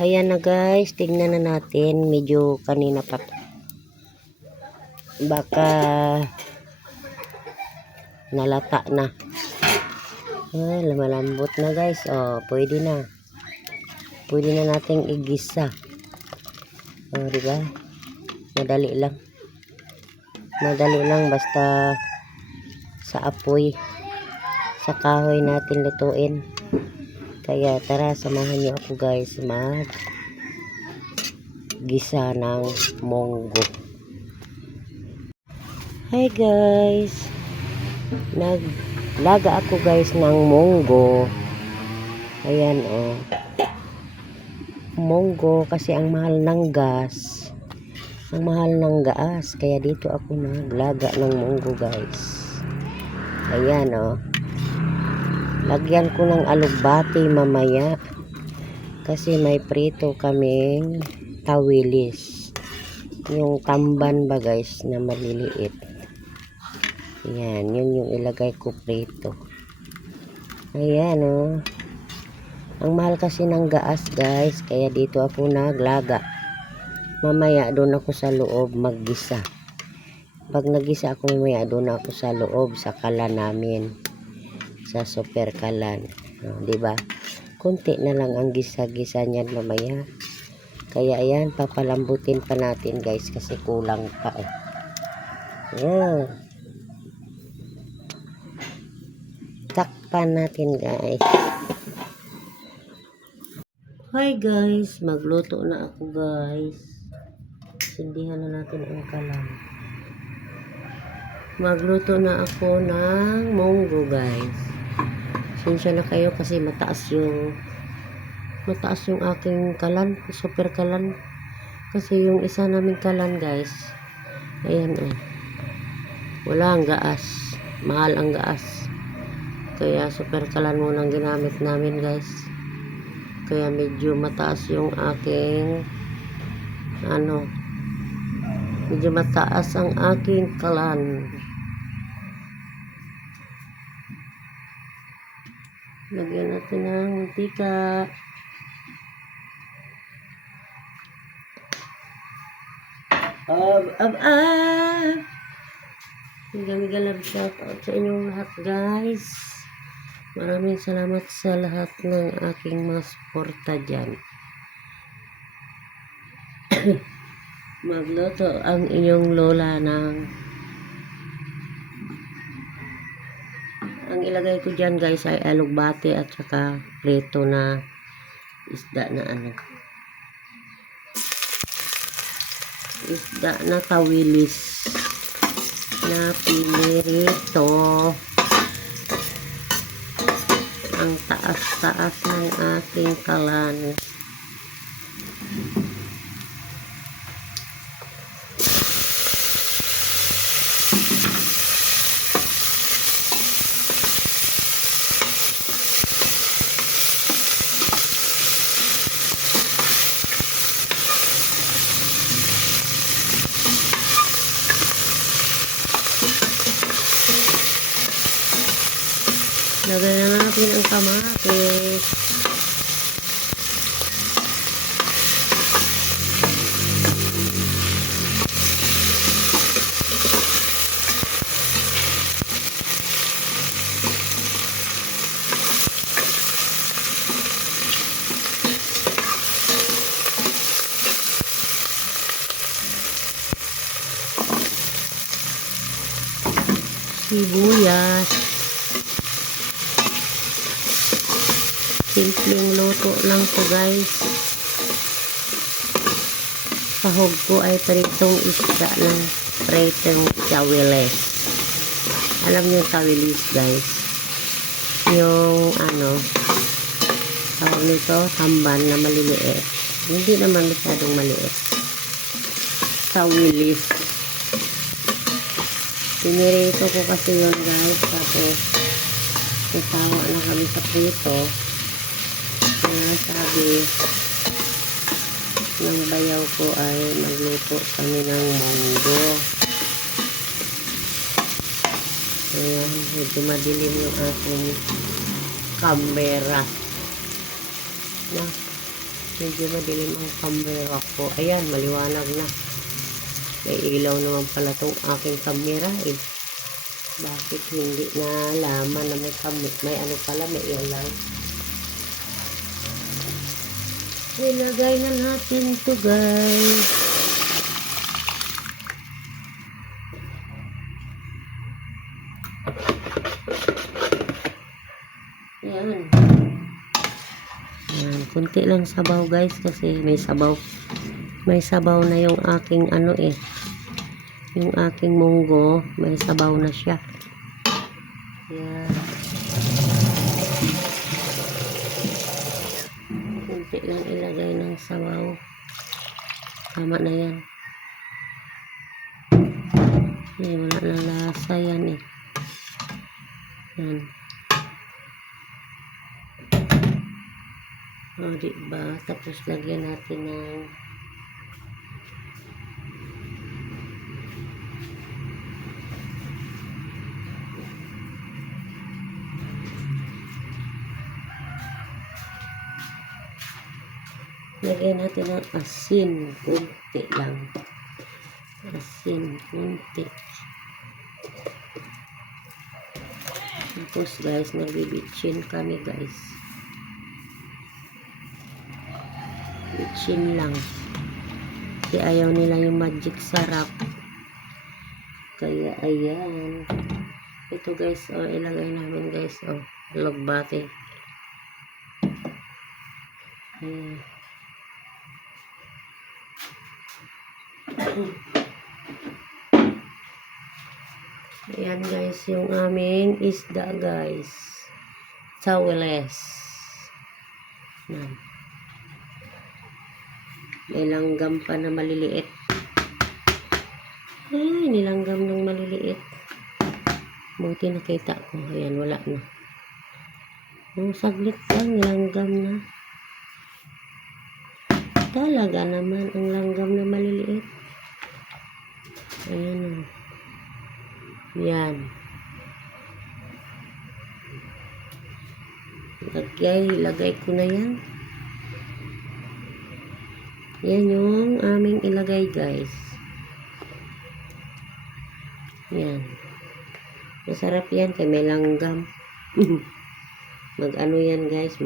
Ayan na guys, tignan na natin. Medyo kanina pa. Baka nalata na. Ay, malambot na guys. Oh, pwede na. Pwede na nating igisa. Oh, diba? Madali lang. Madali lang basta sa apoy. Sa kahoy natin lutuin. Kaya tara, samahan niyo ako guys mag gisa ng munggo. Hi guys. Naglaga ako guys ng munggo. Ayan oh. Munggo kasi ang mahal ng gas. Ang mahal ng gas. Kaya dito ako naglaga ng munggo guys. Ayan oh. Lagyan ko ng alugbati mamaya. Kasi may prito kaming tawilis. Yung tamban ba guys na maliliit. Ayan. Yun yung ilagay ko prito. Ayan oh. Ang mahal kasi ng gas guys. Kaya dito ako naglaga. Mamaya doon ako sa loob maggisa. Pag nagisa ako mamaya doon ako sa loob sa kalan namin. Sa super kalan. Diba? Kunti na lang ang gisa-gisa niyan mamaya. Kaya ayan, papalambutin pa natin guys kasi kulang pa eh. Ayan. Takpan natin guys. Hi guys, magluto na ako guys. Sindihan na natin ang kalan. Magluto na ako ng munggo guys. Sinsya na kayo kasi mataas yung aking kalan, super kalan. Kasi yung isa naming kalan guys, ayan oh. Wala ang gaas. Mahal ang gaas. Kaya super kalan muna ang ginamit namin guys. Kaya medyo mataas yung aking medyo mataas ang aking kalan. Lagyan natin ng mantika. Miga-miga shout out sa inyong lahat guys. Maraming salamat sa lahat ng aking mga suporta dyan. Magluto ang inyong lola ng ang ilagay ko dyan guys ay alugbate at saka preto na isda na isda na tawilis na pinirito. Ang taas-taas ng aking kalan. Lagay na natin ang kamatis. Sibuyas. Simpleng luto lang to guys. Sahog ko ay pritong isda ng pritong tawilis. Alam niyo tawilis guys. Yung tawag nito, tamban na maliliit. Hindi naman masyadong maliit. Tawilis. Pinirito ko kasi yun guys. Tapos natawa na kami sa prito. Kaya sabi ng bayaw ko ay magluto kami ng munggo. Ayan, medyo madilim yung aking camera. Na, medyo madilim ang camera ko. Ayan, maliwanag na. May ilaw naman pala tong aking camera eh. Bakit hindi nalaman na may ano pala, may ilaw. Ilagay na natin to guys. Yan. Yan. Kunti lang sabaw guys kasi may sabaw. May sabaw na yung aking ano eh. Yung aking munggo. May sabaw na siya. Yan. Kunti lang ilagay ng sabaw. Tama na yan. Eh, wala na lasa yan eh. Yan. O, diba? Tapos lagyan natin ng asin. Kunti lang. Asin. Kunti. Tapos guys, nagbibitchin kami guys. Bitchin lang. Kasi ayaw nila yung magic sarap. Kaya ayan. Ito guys, oh, ilagay namin guys, oh, alugbati. Ayan. Ayan guys, yung aming isda guys. Tawiles. Ayan. May langgam pa na maliliit. Ay, nilanggam ng maliliit. Buti nakita ko. Ayan, wala na. Nung saglit lang, nilanggam na. Talaga naman ang langgam na maliliit. Ayan o. Yan. Lagay ko na yan. Yan yung aming ilagay guys. Yan. Masarap yan kay may langgam. Mag ano yan guys,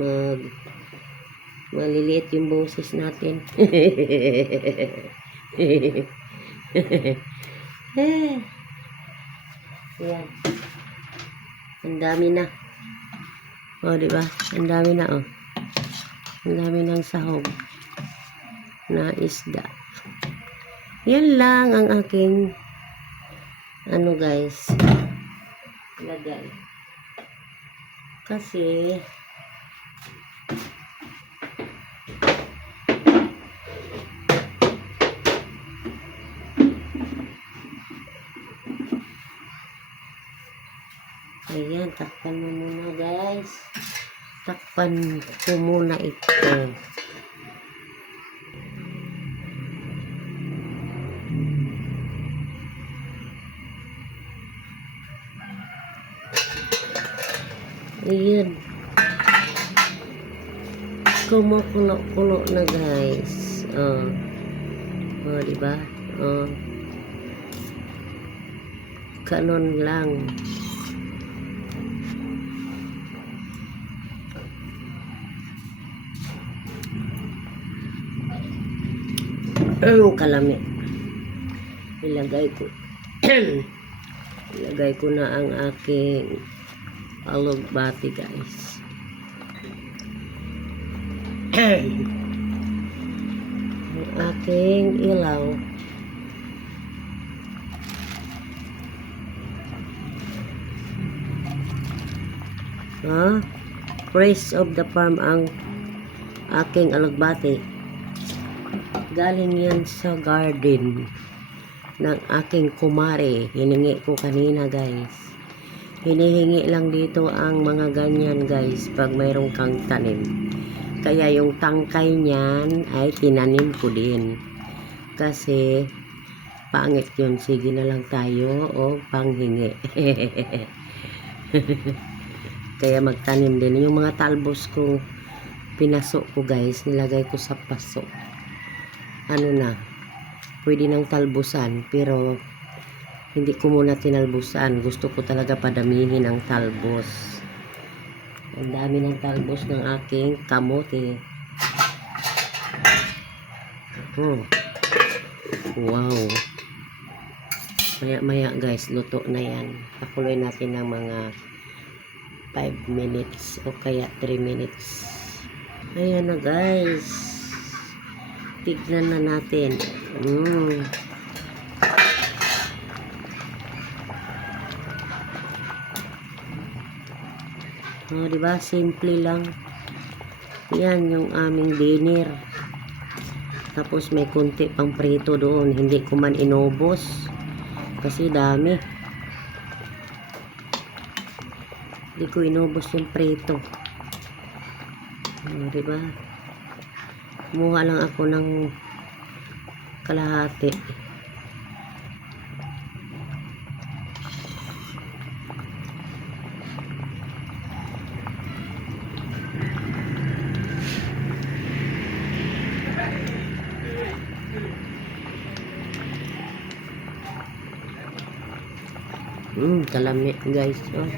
maliliit yung boses natin. Yan. Ang dami na. O, diba? Ang dami na, oh. Ang dami ng sahog na isda. Yan lang ang aking ano guys, lagay. Kasi ayan, takpan mo muna guys. Takpan ko muna ito. Ayan. Kumukulo-kulo na guys. Oh. Oh, diba? Oh. Kanon lang. Ang kalami. Ilagay ko na ang aking alugbati guys. Ang aking ilaw. Praise of the farm ang aking alugbati. Galing yan sa garden ng aking kumare. Hiningi ko kanina guys. Hinihingi lang dito ang mga ganyan guys pag mayroong kang tanim. Kaya yung tangkay niyan ay tinanim ko din. Kasi pangit yun. Sige na lang tayo o panghingi. Kaya magtanim din. Yung mga talbos kong pinaso ko guys, nilagay ko sa paso. Ano na, pwede nang talbusan, pero hindi ko muna tinalbusan. Gusto ko talaga padamihin ang talbos. Ang dami ng talbos ng aking kamote. Oh. Wow. Maya guys, luto na yan. Pakuloy natin ng mga 5 minutes o kaya 3 minutes. Ayan na guys. Tignan na natin. Oh, diba? Simple lang. Yan yung aming dinner. Tapos may kunti pang prito doon. Hindi ko man inubos. Kasi dami. Hindi ko inubos yung prito. Oh, diba? Kumuha lang ako ng kalahati. Kalami guys. Oh.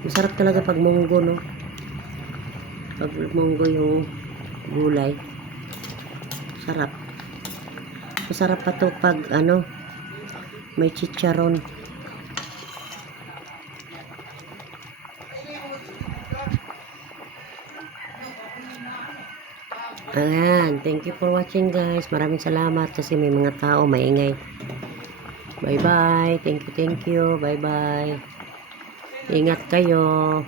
Masarap talaga pag munggo, no? Pag munggo yung gulay. Sarap. Masarap pa to pag ano, may chicharon. Ayan. Thank you for watching guys. Maraming salamat kasi may mga tao maingay. Bye bye. Thank you. Bye bye. Ingat kayo.